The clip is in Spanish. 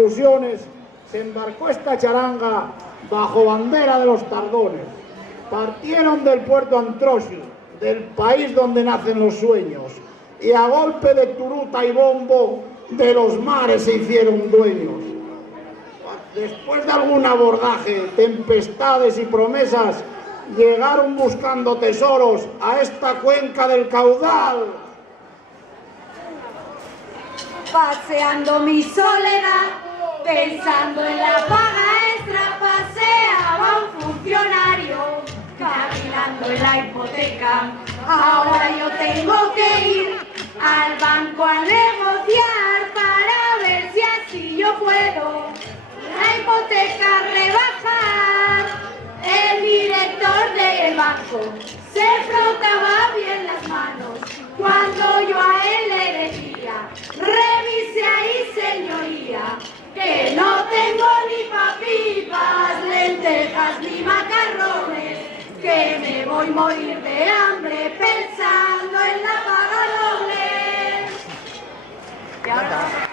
ilusiones, se embarcó esta charanga bajo bandera de los Tardones. Partieron del puerto Antrosio, del país donde nacen los sueños, y a golpe de turuta y bombo de los mares se hicieron dueños. Después de algún abordaje, tempestades y promesas, llegaron buscando tesoros a esta cuenca del caudal. Paseando mi soledad, pensando en la paga extra, paseaba un funcionario, caminando en la hipoteca. Ahora yo tengo que ir al banco a negociar para ver si así yo puedo la hipoteca rebajar. El director del banco se frotaba bien las manos cuando yo a él le decía: revise ahí, señoría, que no tengo ni papitas, lentejas ni macarrones, que me voy a morir de hambre pensando en la paga doble. Y ahora